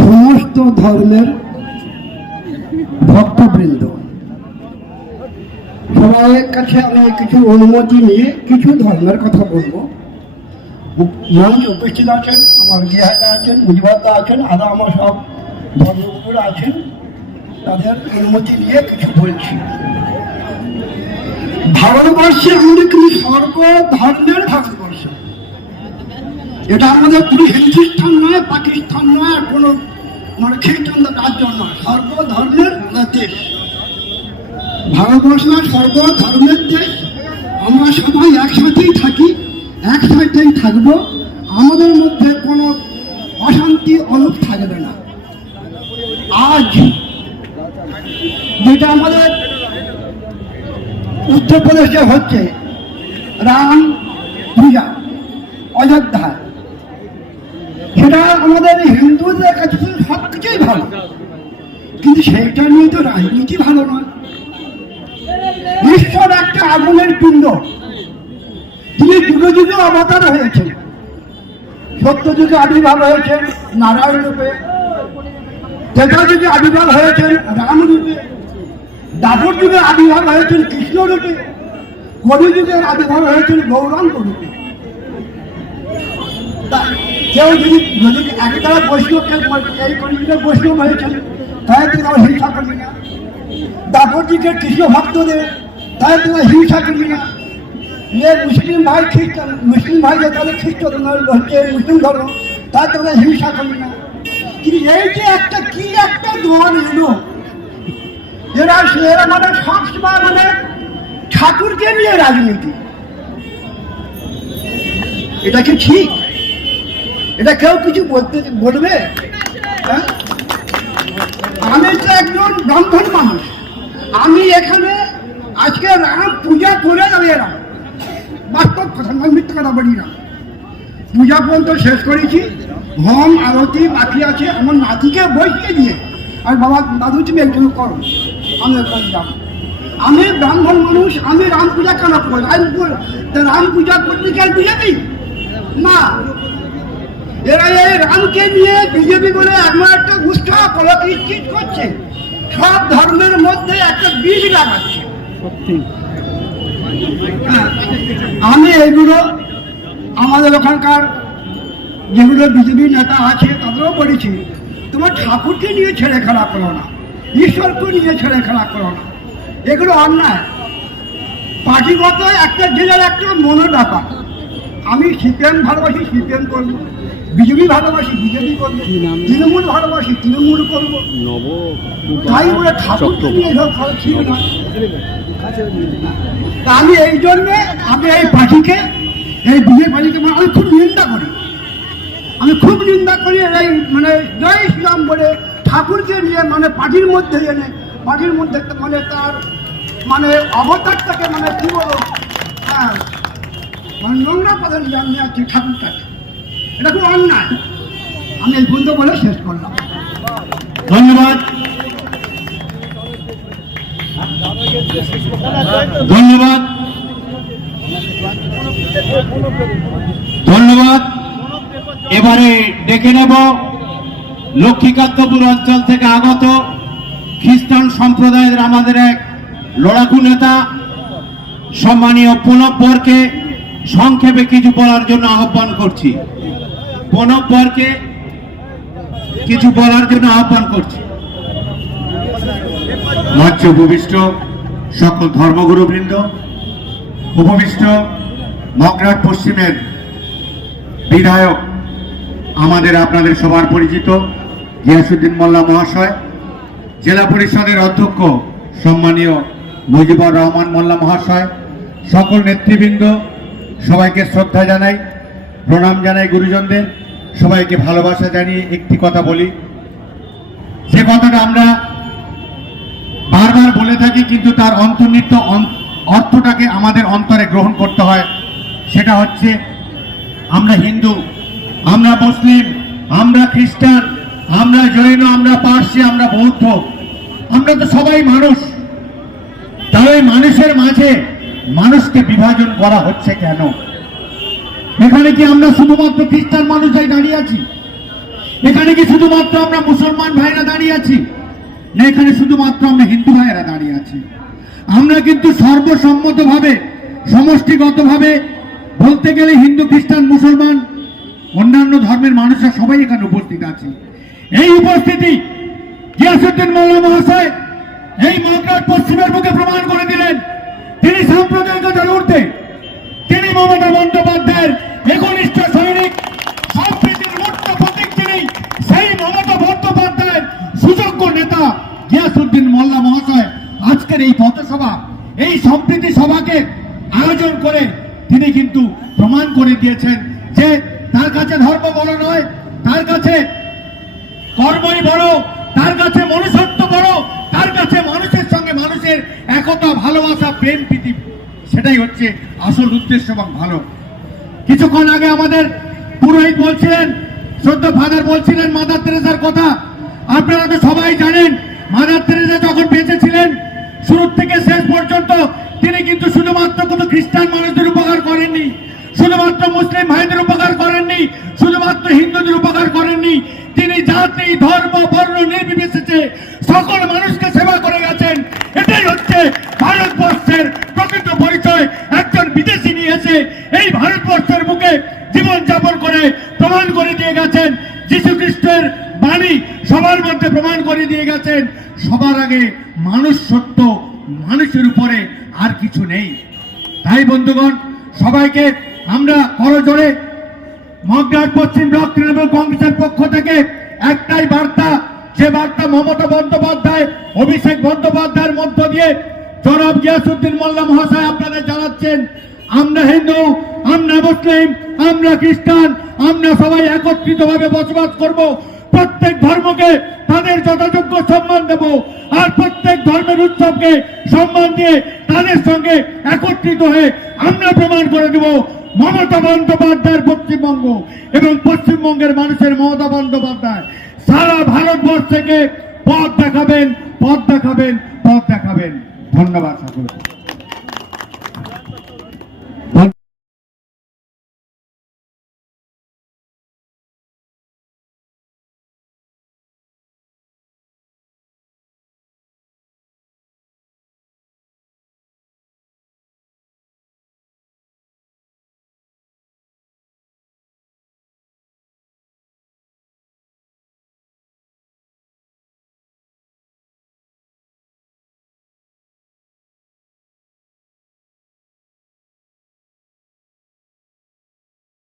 সমস্ত ধর্মের ভক্তবৃন্দ। সবাইয়ের কাছে আমি কিছু অনুমতি নিয়ে কিছু ধর্মের কথা বলব। মঞ্চ উপস্থিত আছেন, আমার গিয়াদা আছেন মুজিবাদা আছেন আরও আমার সব ধর্মগুরুরা আছেন, তাদের অনুমতি নিয়ে কিছু বলছি। ভারতবর্ষে আমাদের কিন্তু সর্ব ধর্মের ভারতবর্ষ। এটা আমাদের পুরো হিন্দুস্থান নয় পাকিস্তান নয়, আর কোনো মানে খ্রিস্টান রাজ্য নয়। সর্ব ধর্মের দেশ। ভারতবর্ষ সর্ব ধর্মের দেশ। আমরা সবাই একসাথেই থাকি, একসাথেই থাকব। আমাদের মধ্যে কোনো অশান্তি অনুপ থাকবে না। আজ যেটা আমাদের উত্তরপ্রদেশে হচ্ছে রাম পূজা অযোধ্যায় সেটা আমাদের হিন্দুদের কাছে সব কিছুই ভালো। কিন্তু সেইটা নিয়ে তো রাজনীতি ভালো নয়। ঈশ্বর একটা আগুনের পিণ্ড। তিনি যুগে যুগে অবতার হয়েছেন। সত্য যুগে আবির্ভাব হয়েছেন, নারায়ণ রূপে। তেজা যুগে আবির্ভাব হয়েছেন, রাম রূপে। দাপর যুগে আবির্ভাব হয়েছেন, কৃষ্ণ রূপে। কবি যুগের আবির্ভাব হয়েছেন, গৌরাঙ্গ রূপে। কেউ যদি যদি একতারা বৈষ্ণব এই কলিযুগে বৈষ্ণব হয়েছেন তাই তোমরা হিংসা করবি না। দাপর কৃষ্ণ ভক্তদের তাই তোমরা হিংসা করবি না। ইয়ে মুসলিম ভাই খ্রিস্টান, মুসলিম ভাই যে তাদের খ্রিস্ট হচ্ছে মুসলিম ধর্ম, তাই তোমরা হিংসা করবি না। কিন্তু এই যে একটা, কি একটা দল এলো। এরা এরা মানে সবসময় মানে ঠাকুরকে নিয়ে রাজনীতি। এটা কি ঠিক? এটা কেউ কিছু বলতে বলবে? হ্যাঁ? আমি তো একজন ব্রাহ্মণ মানুষ। আমি এখানে আজকে রাম পূজা করে দাঁড়িয়ে এলাম বাস্তব কথা মিথ্যে কথা বলি না। পূজা পর্যন্ত শেষ করেছি। হোম, আরতি বাকি আছে। আমার নাতিকে বসিয়ে দিয়ে আর বাবা দাদু তুমি একজন করো। আমি যাব। আমি ব্রাহ্মণ মানুষ, আমি রাম পূজা কেন করব? রাম পূজা করতে চাই বিজেপি না এরা এই রামকে নিয়ে বিজেপি বলে এমন একটা গুষ্ঠ পলিটিক্স করছে। সব ধর্মের মধ্যে একটা বীজ লাগাচ্ছে। হ্যাঁ, আমি এইগুলো আমাদের ওখানকার যেগুলো বিজেপি নেতা আছে তাদেরও বলেছি। তোমার ঠাকুরকে নিয়ে ছেড়ে খেলা করো না ঈশ্বরকে নিয়ে ছেড়ে খেলা করো না। এগুলো অন্যায়। পার্টিগত একটা জেলার একটা মনের ব্যাপার আমি সিপিএম ভালোবাসি সিপিএম করব। বিজেপি ভালোবাসি বিজেপি করব। তৃণমূল ভালোবাসি তৃণমূল করব। নব তাই বলে ঠাকুরকে নিয়ে না আমি এই জন্যে আমি এই পার্টিকে এই বিজেপি পার্টিকে মানে আমি খুব নিন্দা করি। আমি খুব নিন্দা করি এই মানে জয় শ্রীরাম বলে ঠাকুরকে নিয়ে মানে পার্টির মধ্যে এনে পার্টির মধ্যে একটা মানে তার মানে অবতারটাকে মানে কি বলো হ্যাঁ। নোংরা পদে নিয়ে আমি আছি ঠাকুরটাকে এটা খুব অন্যায়। আমি এই বন্ধু বলে শেষ করলাম। ধন্যবাদ। ধন্যবাদ। ধন্যবাদ। এবারে ডেকে নেব লক্ষ্মীকান্তপুর অঞ্চল থেকে আগত খ্রিস্টান সম্প্রদায়ের আমাদের এক লড়াকু নেতা, সম্মানীয় প্রণব বরকে সংক্ষেপে কিছু বলার জন্য আহ্বান করছি। প্রণব কিছু বলার জন্য আহ্বান করছি। মঞ্চে উপবিষ্ট সকল ধর্মগুরুবৃন্দ, উপবিষ্ট মকরাট পশ্চিমের বিধায়ক, আমাদের আপনাদের সবার পরিচিত গিয়াসুদ্দিন মোল্লা মহাশয়, জেলা পরিষদের অধ্যক্ষ সম্মানীয় মুজিবুর রহমান মোল্লা মহাশয়, সকল নেতৃবৃন্দ সবাইকে শ্রদ্ধা জানাই, প্রণাম জানাই গুরুজনদের। সবাইকে ভালোবাসা জানিয়ে একটি কথা বলি। যে কথাটা আমরা বারবার বলে থাকি, কিন্তু তার অন্তর্নিহিত অর্থটাকে আমাদের অন্তরে গ্রহণ করতে হয়, সেটা হচ্ছে আমরা হিন্দু, আমরা মুসলিম, আমরা খ্রিস্টান, আমরা জৈন, আমরা পার্সি, আমরা বৌদ্ধ, আমরা তো সবাই মানুষ। তাই মানুষের মাঝে মানুষকে বিভাজন করা হচ্ছে কেন? এখানে কি আমরা শুধুমাত্র খ্রিস্টান মানুষই দাঁড়িয়ে আছি? এখানে কি শুধুমাত্র আমরা মুসলমান ভাইরা দাঁড়িয়ে আছি? না, এখানে শুধুমাত্র আমরা হিন্দু ভাইয়েরা দাঁড়িয়ে আছি। আমরা কিন্তু সর্বসম্মতভাবে, সমষ্টিগতভাবে বলতে গেলে হিন্দু, খ্রিস্টান, মুসলমান, অন্যান্য ধর্মের মানুষরা সবাই এখানে উপস্থিত আছে। এই উপস্থিতি গিয়াসুদ্দিন মোল্লা মহাশয় এই মগরাট পশ্চিমের মুখে প্রমাণ করে দিলেন। তিনি সাম্প্রদায়িকতার ঊর্ধ্বে তিনি মমতা বন্দ্যোপাধ্যায়ের একনিষ্ঠ সৈনিক সম্প্রীতির মূর্ত প্রতীক তিনি। সেই মমতা বন্দ্যোপাধ্যায়ের সুযোগ্য নেতা গিয়াসুদ্দিন মোল্লা মহাশয় আজকের এই পথসভা, এই সম্প্রীতি সভাকে আয়োজন করে তিনি কিন্তু প্রমাণ করে দিয়েছেন যে তার কাছে ধর্ম বড় নয়, তার কাছে কর্মই বড়, তার কাছে মনুষ্যত্ব বড় তার কাছে মানুষের সঙ্গে মানুষের একতা, ভালোবাসা, প্রেম, প্রীতি, সেটাই হচ্ছে আসল উদ্দেশ্য এবং ভালো। কিছুক্ষণ আগে আমাদের পুরোহিত বলছিলেন, সদ্য ফাদার বলছিলেন মাদার তেরেসার কথা। আপনারা তো সবাই জানেন মাদার তেরেসা যখন বেঁচে ছিলেন শুরু থেকে শেষ পর্যন্ত তিনি কিন্তু শুধুমাত্র কোনো খ্রিস্টান মানুষদের উপকার করেননি। শুধুমাত্র মুসলিম ভাইদের উপকার করেননি শুধুমাত্র হিন্দুদের উপকার করেননি তিনি জাতি ধর্ম বর্ণ নির্বিশেষে সকল মানুষকে সেবা করে গেছেন এটাই হচ্ছে ভারতবর্ষের প্রকৃত পরিচয় একজন বিদেশি নিয়ে এসে এই ভারতবর্ষের বুকে জীবন যাপন করে প্রমাণ করে দিয়ে গেছেন। যীশু খ্রিস্টের বাণী সবার মধ্যে প্রমাণ করে দিয়ে গেছেন। সবার আগে মানুষ সত্য, মানুষের উপরে আর কিছু নেই। তাই বন্ধুগণ, সবাইকে আমরা করজোড়ে মগরাট পশ্চিম ব্লক তৃণমূল কংগ্রেসের পক্ষ থেকে একটাই বার্তা, যে বার্তা মমতা বন্দ্যোপাধ্যায়, অভিষেক বন্দ্যোপাধ্যায়ের মধ্য দিয়ে জনাব গিয়াসুদ্দিন মোল্লা মহাশয় আপনাদের জানাচ্ছেন। আমরা হিন্দু, আমরা মুসলিম, আমরা খ্রিস্টান, আমরা সবাই একত্রিত ভাবে বসবাস করব। প্রত্যেক ধর্মকে তাদের যথাযোগ্য সম্মান দেব আর প্রত্যেক ধর্মের উৎসবকে সম্মান দিয়ে তাদের সঙ্গে একত্রিত হয়ে আমরা প্রমাণ করে দেব মমতা বন্দ্যোপাধ্যায়ের পশ্চিমবঙ্গ এবং পশ্চিমবঙ্গের মানুষের মমতা বন্দ্যোপাধ্যায়। সারা ভারতবর্ষ থেকে পথ দেখাবেন পথ দেখাবেন পথ দেখাবেন। ধন্যবাদ সকলকে।